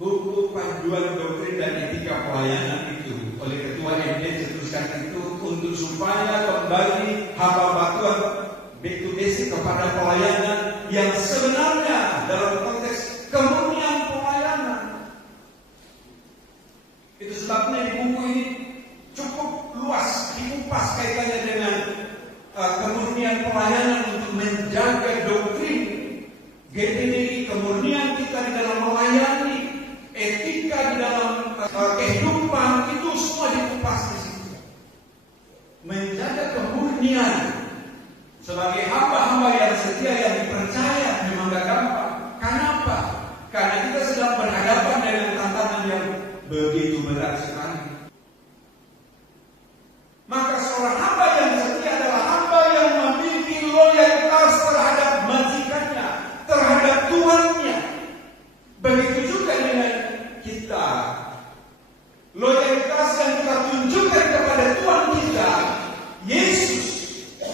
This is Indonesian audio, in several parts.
buku panduan doktrin dan etika pelayanan itu oleh Ketua MD dicetuskan itu untuk supaya kembali hamba Tuhan back to basic kepada pelayanan yang sebenarnya dalam konteks kemurnian pelayanan. Itu sebabnya di buku ini cukup luas dikupas kaitannya dengan kemurnian pelayanan untuk menjaga doktrin GPDI, kemurnian kita di dalam melayani, etika di dalam kehidupan, itu semua dikupas di situ. Menjaga kemurnian sebagai hamba-hamba yang setia, yang dipercaya, memang gak gampang. Kenapa? Karena kita sedang berhadapan dengan tantangan yang begitu berat sekali. Maka seorang hamba yang setia adalah hamba yang memiliki loyalitas terhadap majikannya, terhadap tuannya. Begitu juga dengan kita. Loyalitas yang kita tunjukkan kepada Tuhan kita, Yesus,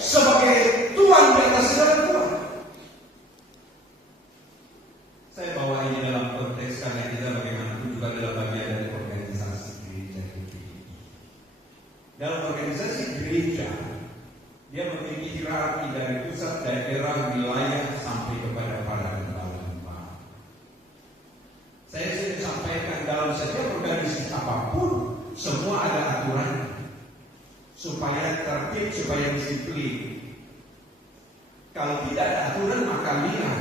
sebagai Tuhan di atas segala Tuhan. Saya bawa ini dalam konteks karena kita bagaimanapun juga adalah bagian dari organisasi gereja. Dalam organisasi gereja, dia memiliki hierarki dari pusat, daerah, wilayah sampai kepada para gembala. Saya sudah sampaikan dalam setiap organisasi apapun, semua ada aturan supaya tertib, supaya disiplin. Kalau tidak ada aturan maka liar.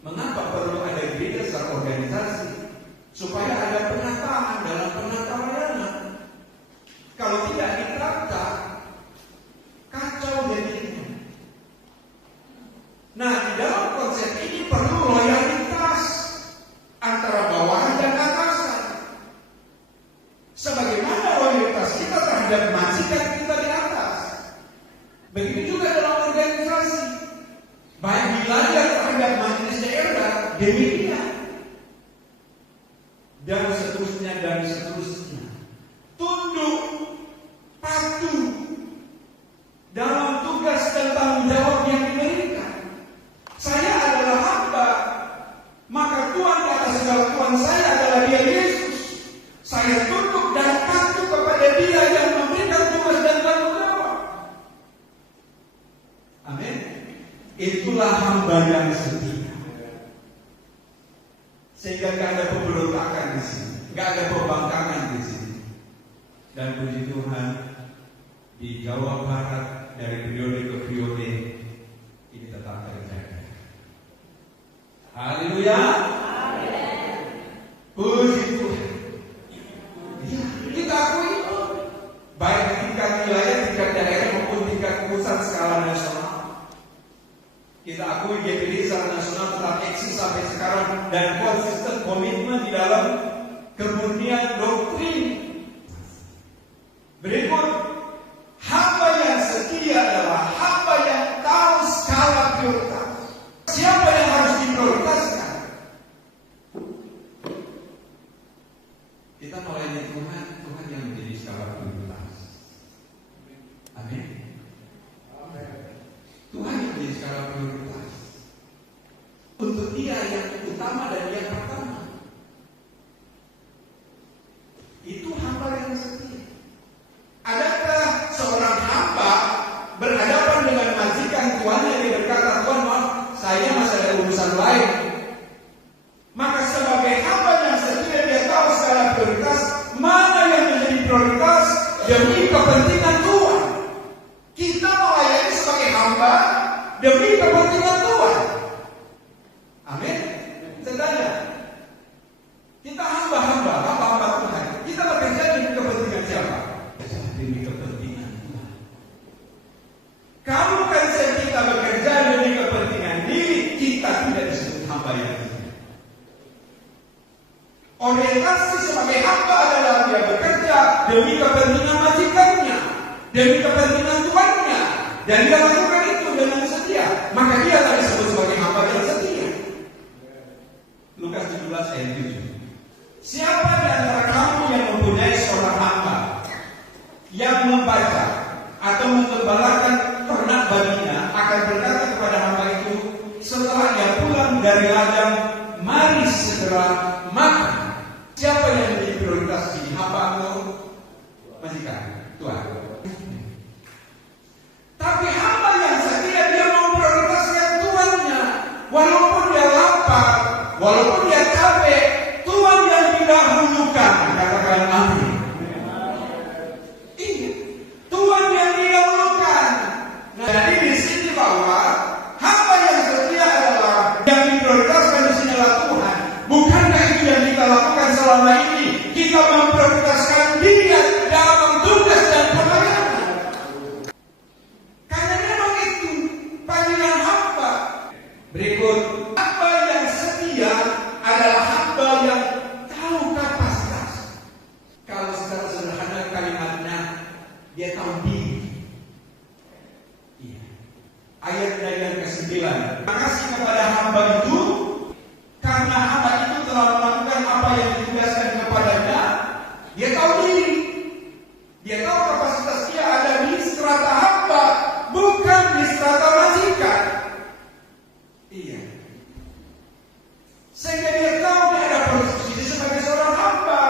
Mengapa perlu ada gereja secara organisasi? Supaya ada penataan dalam penata layanan. Kalau tidak ditata, kacau jadinya. Nah, di dalam konsep ini perlu loyalitas antara bawahan dan atasan. Sebagaimana loyalitas kita terhadap majikan kita di atas, begitu juga dalam organisasi. Baik wilayah terhadap majelis daerah, demikian. Dan seterusnya, dan seterusnya. Tunduk, patuh dalam tugas dan tanggung jawab yang diberikan. Saya adalah hamba, maka Tuhan di atas segala Tuhan saya adalah Dia Yesus. Saya tunduk dan patuh kepada Dia yang memberikan tugas dan tanggung jawab. Amin. Itulah hamba yang setia. Sehingga gak ada pemberontakan di sini, gak ada pembangkangan di sini. Dan puji Tuhan, di Jawa Barat dari periode ke periode ini tetap terjaga. Haleluya. Puji Tuhan. Ya, kita akui itu baik di tingkat wilayah, tingkat daerah maupun tingkat pusat skala nasional. Kita akui GPD secara nasional tetap eksis sampai sekarang dan konsisten komitmen di dalam kemurnian doktrin. Berikut, hamba yang setia adalah hamba yang tahu skala prioritas. Siapa yang harus diprioritaskan? Kita melayani Tuhan, Tuhan yang menjadi skala prioritas. Amin. Tuhan yang menjadi skala prioritas. Untuk Dia yang utama dan yang pertama. Itu hamba yang setia. Adakah seorang hamba berhadapan dengan majikan tuannya, dia berkata, Tuhan maaf, saya masih ada urusan lain. Maka sebagai hamba yang setia, dia tahu skala prioritas, mana yang menjadi prioritas demi kepentingan Tuhan. Kita melayani sebagai hamba demi kepentingan Tuhan. Amin. Saya tanya, kita hamba-hamba Tuhan, kita bekerja demi kepentingan siapa? Demi kepentingan Tuhan. Kalau konsep kita bekerja demi kepentingan diri, kita tidak disebut hamba yang setia. Orientasi sebagai hamba adalah dia bekerja demi kepentingan majikannya, demi kepentingan tuannya, dan dia lakukan itu dengan setia. Maka dia tak disebut sebagai hamba yang setia. Lukas 17 ayat 7. Siapa di antara kamu yang mempunyai seorang hamba yang membaca atau menggembalakan ternak baginya akan berkata kepada hamba itu setelah dia pulang dari ladang, mari segera makan. walaupun dia capek, Tuhan yang didahulukan. Katakan amin. Iya, Tuhan yang didahulukan. Nah, jadi di sini bahwa hamba yang setia adalah yang diprioritaskan di sini adalah Tuhan. Bukankah itu yang kita lakukan selama ini? Kita memprioritaskan Dia dalam tugas dan pelayanan. Karena memang itu panggilan hamba. Berikut, hamba yang setia adalah hamba yang tahu kapasitas. Kalau secara sederhana kalimatnya, dia tahu diri. Iya. Ayat dari yang ke-9. Terima kasih kepada hamba itu, karena hamba itu telah melakukan apa yang ditugaskan kepadanya. Dia tahu diri. Dia tahu kapasitas dia ada di strata hamba, bukan di strata majikan. Iya. Sehingga dia tahu dia ada posisi sebagai seorang hamba,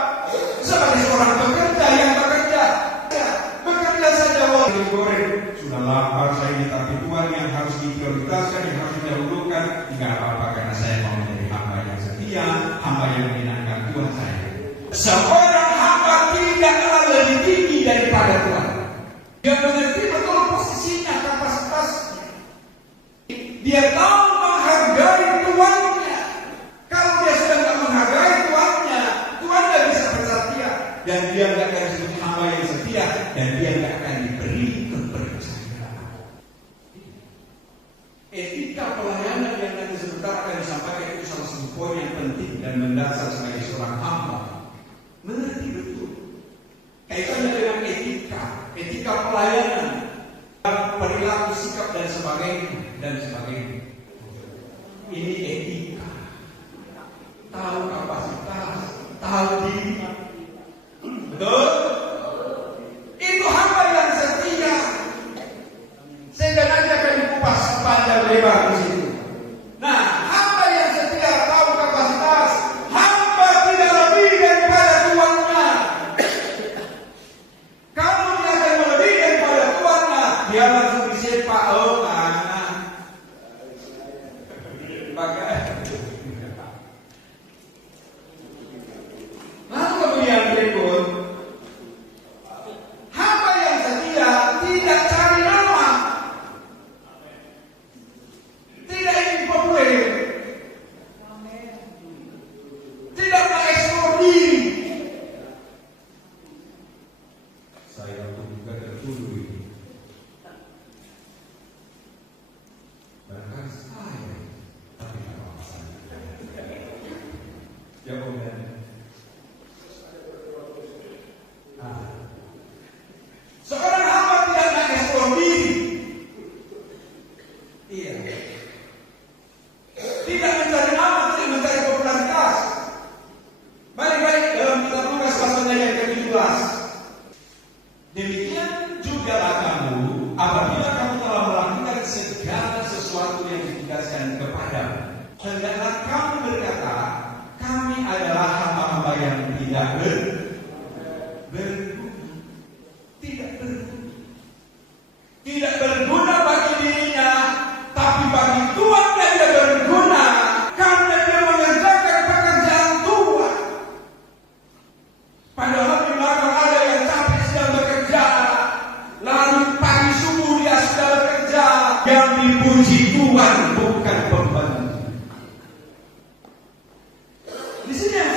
sebagai seorang pekerja yang bekerja. Bekerja saja walaupun goreng. Sudah lapar saya ini, tapi Tuhan yang harus diprioritaskan, yang harus didahulukan. Tidak apa-apa, karena saya mau menjadi hamba yang setia, hamba yang menyenangkan Tuhan saya. Seorang hamba tidaklah lebih tinggi daripada Tuhan. Dia mengerti betul posisinya, kapasitasnya. Dia tahu menghargai Tuannya. Kalau dia sudah tidak menghargai Tuannya, Tuhan tidak bisa bersetia, dan dia tidak akan disebut hamba yang setia, dan dia tidak akan diberi kepercayaan. Etika pelayanan yang nanti sebentar akan disampaikan itu salah satu poin yang penting dan mendasar sebagai seorang hamba. Mengerti betul kaitannya dengan etika pelayanan, perilaku, sikap dan sebagainya. Ini etika. Tahu kapasitas, tahu diri. Betul? Itu hamba yang setia. Sehingga nanti akan dikupas panjang lebar di situ. Nah, hamba yang setia tahu kapasitas. Hamba tidak lebih daripada tuannya. Kalau dia akan lebih daripada tuannya, dia langsung disepak. Oh, anak. Lalu kemudian berikut, hamba yang setia tidak cari nama, tidak ingin populer, tidak mengeksplor diri. Saya juga tertuduh ini. Bahkan saya, tapi tidak apa-apa saja. Ya Allah. Seorang hamba tidak mengeksplor diri. Iya. Tidak mencari nama, tidak mencari popularitas. Baik-baik dalam kitab Lukas pasalnya yang ke-17. Demikian juga kamu, apabila kamu telah melakukan segala sesuatu yang ditugaskan kepadamu, hendaklah kamu berkata, kami adalah hamba-hamba yang tidak tidak berguna bagi dirinya, tapi bagi Tuhan dia berguna, karena dia mengerjakan pekerjaan Tuhan. Padahal di belakang ada yang capek sedang bekerja, lalu pagi subuh dia sudah bekerja. Yang dipuji Tuhan bukan pembantu. Di sini yang